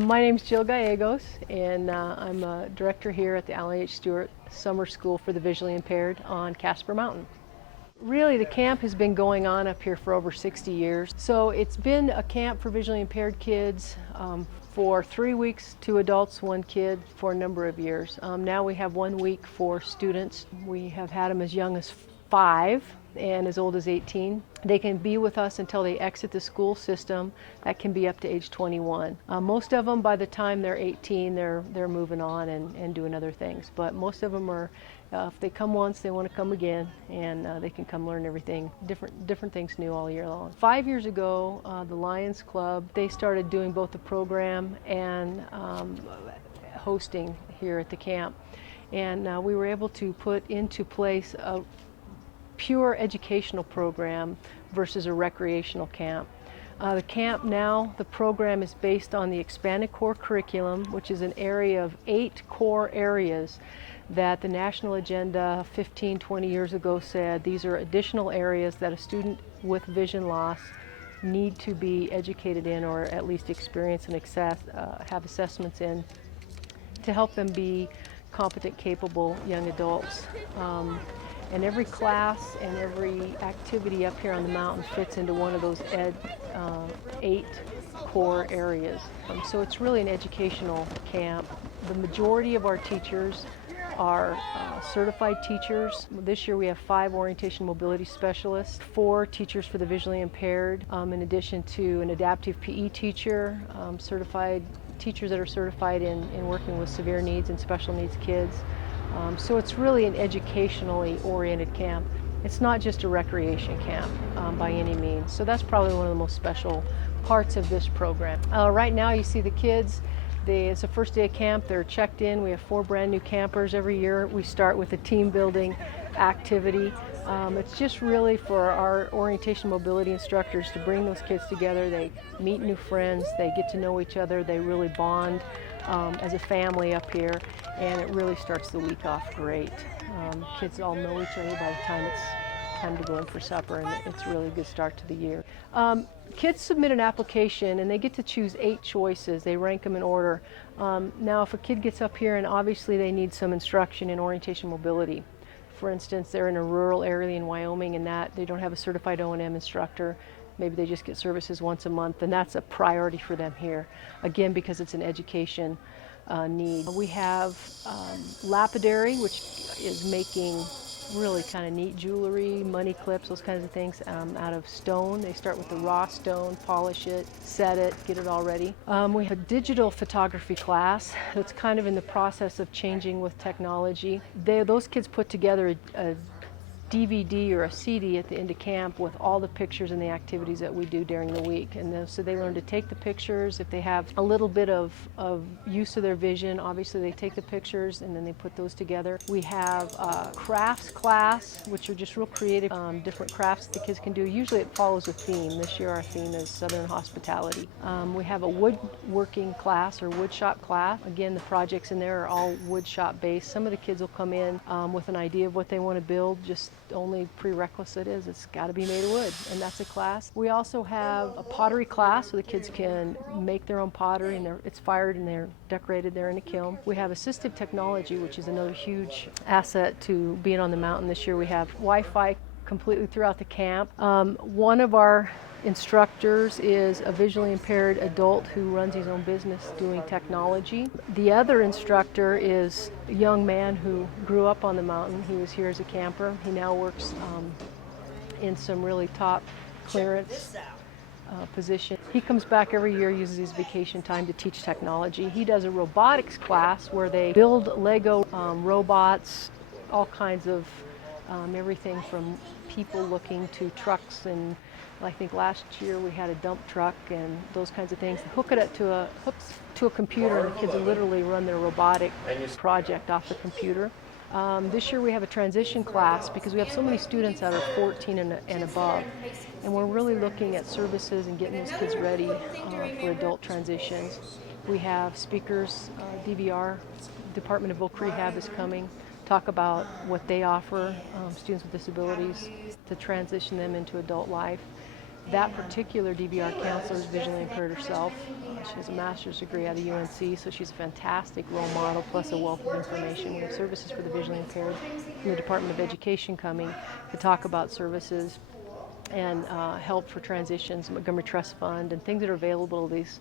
My name's Jill Gallegos, and I'm a director here at the Allen H. Stewart Summer School for the Visually Impaired on Casper Mountain. Really, the camp has been going on up here for over 60 years. So it's been a camp for visually impaired kids for 3 weeks, 2 adults, 1 kid for a number of years. Now we have 1 week for students. We have had them as young as 5 and as old as 18. They can be with us until they exit the school system. That can be up to age 21. Most of them, by the time they're 18, they're moving on and doing other things. But most of them are, if they come once, they want to come again, and they can come learn everything, different things new all year long. 5 years ago, the Lions Club, they started doing both the program and hosting here at the camp. And we were able to put into place a pure educational program versus a recreational camp. The camp now, the program is based on the expanded core curriculum, which is an area of 8 core areas that the national agenda 15, 20 years ago said these are additional areas that a student with vision loss need to be educated in, or at least experience and have assessments in, to help them be competent, capable young adults. And every class and every activity up here on the mountain fits into one of those 8 core areas. So it's really an educational camp. The majority of our teachers are certified teachers. This year we have 5 orientation mobility specialists, 4 teachers for the visually impaired, in addition to an adaptive PE teacher, certified teachers that are certified in working with severe needs and special needs kids. So it's really an educationally oriented camp. It's not just a recreation camp by any means. So that's probably one of the most special parts of this program. Right now you see the kids. It's the first day of camp. They're checked in. We have 4 brand new campers every year. We start with a team building activity. It's just really for our orientation mobility instructors to bring those kids together. They meet new friends. They get to know each other. They really bond as a family up here, and it really starts the week off great. Kids all know each other by the time it's time to go in for supper, and it's really a good start to the year. Kids submit an application and they get to choose 8 choices. They rank them in order. Now if a kid gets up here and obviously they need some instruction in orientation mobility, for instance, they're in a rural area in Wyoming and that they don't have a certified O&M instructor, maybe they just get services once a month, and that's a priority for them here, again because it's an education need. We have lapidary, which is making really kind of neat jewelry, money clips, those kinds of things out of stone. They start with the raw stone, polish it, set it, get it all ready. We have a digital photography class that's kind of in the process of changing with technology. Those kids put together a DVD or a CD at the end of camp with all the pictures and the activities that we do during the week. And so they learn to take the pictures. If they have a little bit of use of their vision, obviously they take the pictures and then they put those together. We have a crafts class, which are just real creative, different crafts the kids can do. Usually it follows a theme. This year our theme is Southern Hospitality. We have a woodworking class or woodshop class. Again, the projects in there are all woodshop based. Some of the kids will come in with an idea of what they want to build, just the only prerequisite is it's got to be made of wood, and that's a class. We also have a pottery class so the kids can make their own pottery, and it's fired and they're decorated there in a kiln. We have assistive technology, which is another huge asset to being on the mountain. This year we have Wi-Fi completely throughout the camp. One of our instructors is a visually impaired adult who runs his own business doing technology. The other instructor is a young man who grew up on the mountain. He was here as a camper. He now works in some really top clearance position. He comes back every year, uses his vacation time to teach technology. He does a robotics class where they build Lego robots, all kinds of everything from people looking to trucks, and I think last year we had a dump truck and those kinds of things. They hook it up to a computer, and the kids will literally run their robotic project off the computer. This year we have a transition class because we have so many students that are 14 and above, and we're really looking at services and getting those kids ready for adult transitions. We have speakers, DVR, Department of Voc Rehab is coming, talk about what they offer students with disabilities to transition them into adult life. That particular DVR counselor is visually impaired herself. She has a master's degree out of UNC, so she's a fantastic role model, plus a wealth of information. We have services for the visually impaired from the Department of Education coming to talk about services and help for transitions, Montgomery Trust Fund, and things that are available to these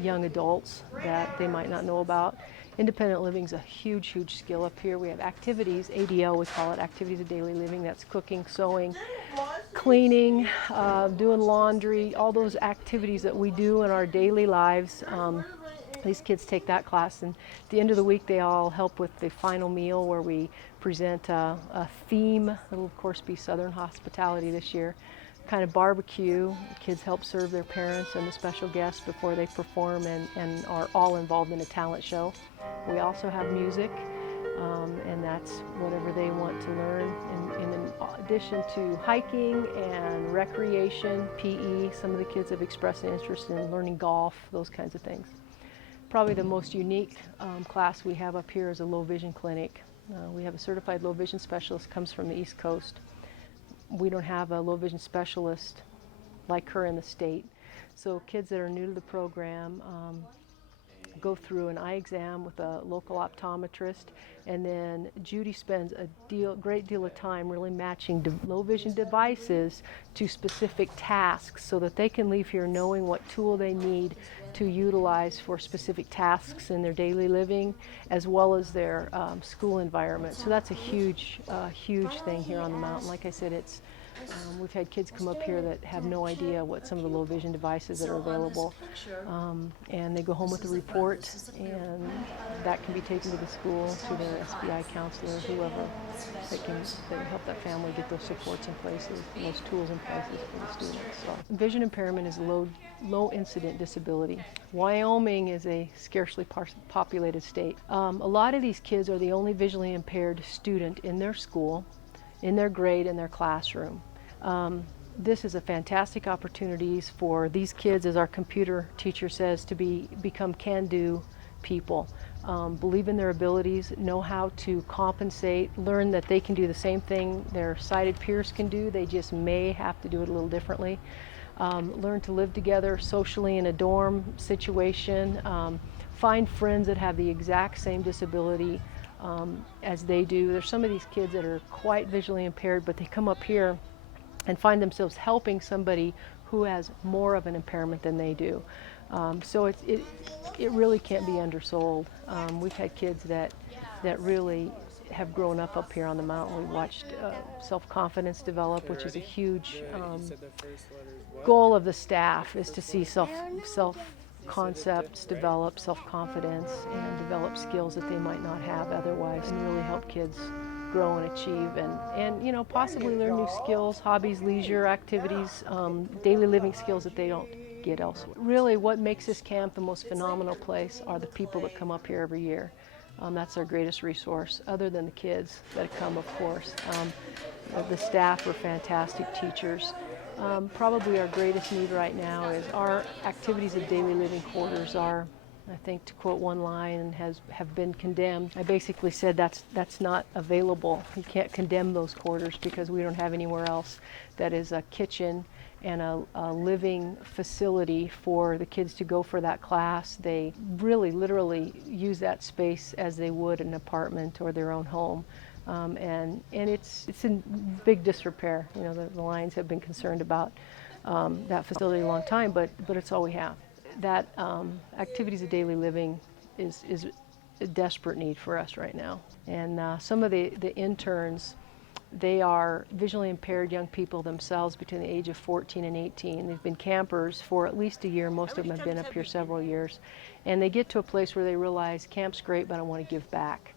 young adults that they might not know about. Independent living is a huge, huge skill up here. We have activities, ADL we call it, activities of daily living. That's cooking, sewing, cleaning, doing laundry, all those activities that we do in our daily lives. These kids take that class, and at the end of the week they all help with the final meal where we present a theme. It'll of course be Southern hospitality this year. Kind of barbecue. Kids help serve their parents and the special guests before they perform, and are all involved in a talent show. We also have music, and that's whatever they want to learn. In addition to hiking and recreation, PE, some of the kids have expressed an interest in learning golf, those kinds of things. Probably the most unique class we have up here is a low vision clinic. We have a certified low vision specialist, comes from the East Coast. We don't have a low vision specialist like her in the state. So kids that are new to the program go through an eye exam with a local optometrist, and then Judy spends a great deal of time really matching low vision devices to specific tasks so that they can leave here knowing what tool they need to utilize for specific tasks in their daily living as well as their school environment. So that's a huge thing here on the mountain. Like I said, it's we've had kids come up here that have no idea what some of the low vision devices that are available, and they go home with a report, and that can be taken to the school, to their SBI counselor, whoever that can help that family get those supports in places, those tools in places for the students. So vision impairment is a low incident disability. Wyoming is a scarcely populated state. A lot of these kids are the only visually impaired student in their school, in their grade, in their classroom. This is a fantastic opportunity for these kids, as our computer teacher says, to become can-do people. Believe in their abilities, know how to compensate, learn that they can do the same thing their sighted peers can do, they just may have to do it a little differently. Learn to live together socially in a dorm situation, find friends that have the exact same disability as they do. There's some of these kids that are quite visually impaired, but they come up here and find themselves helping somebody who has more of an impairment than they do. So it really can't be undersold. We've had kids that really have grown up here on the mountain. We watched self-confidence develop, which is a huge goal of the staff, is to see self-concepts develop, self-confidence, and develop skills that they might not have otherwise, and really help kids grow and achieve, and you know, possibly learn new skills, hobbies, leisure activities, daily living skills that they don't get elsewhere. Really, what makes this camp the most phenomenal place are the people that come up here every year. That's our greatest resource, other than the kids that come, of course. The staff are fantastic teachers. Probably our greatest need right now is our activities of daily living quarters are, I think, to quote one line, have been condemned. I basically said that's not available. You can't condemn those quarters because we don't have anywhere else that is a kitchen and a living facility for the kids to go for that class. They really, literally use that space as they would an apartment or their own home. And it's in big disrepair. You know, the Lions have been concerned about that facility a long time, but it's all we have. That activities of daily living is a desperate need for us right now. And some of the interns, they are visually impaired young people themselves between the age of 14 and 18. They've been campers for at least a year. Most of them have been up here several years. And they get to a place where they realize camp's great, but I want to give back.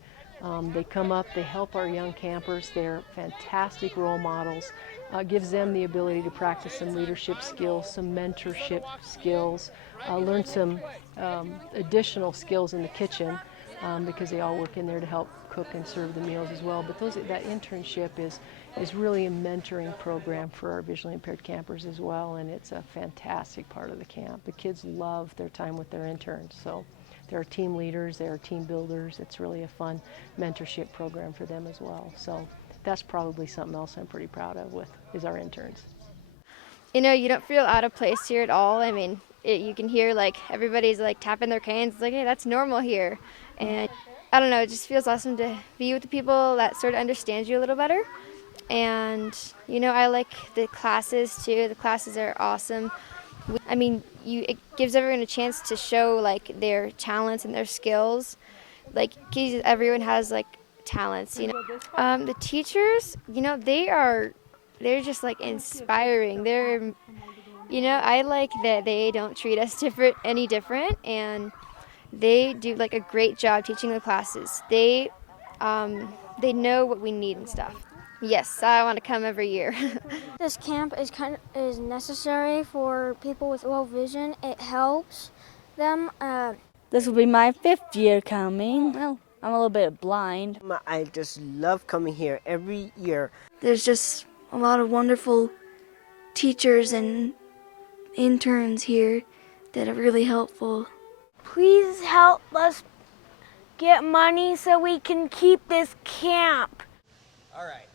They come up, they help our young campers. They're fantastic role models. Gives them the ability to practice some leadership skills, some mentorship skills, learn some additional skills in the kitchen because they all work in there to help cook and serve the meals as well. But that internship is really a mentoring program for our visually impaired campers as well, and it's a fantastic part of the camp. The kids love their time with their interns. So they're team leaders, they're team builders. It's really a fun mentorship program for them as well. So that's probably something else I'm pretty proud of is our interns. You know, you don't feel out of place here at all. I mean, you can hear like everybody's like tapping their canes. It's like, hey, that's normal here. And I don't know, it just feels awesome to be with the people that sort of understand you a little better. And, you know, I like the classes too. The classes are awesome. I mean, it gives everyone a chance to show like their talents and their skills. Like, 'cause everyone has like talents, you know. The teachers, you know, they're just like inspiring. You know, I like that they don't treat us any different, and they do like a great job teaching the classes. They know what we need and stuff. Yes, I want to come every year. This camp is necessary for people with low vision. It helps them. This will be my 5th year coming. Well, I'm a little bit blind. I just love coming here every year. There's just a lot of wonderful teachers and interns here that are really helpful. Please help us get money so we can keep this camp. All right.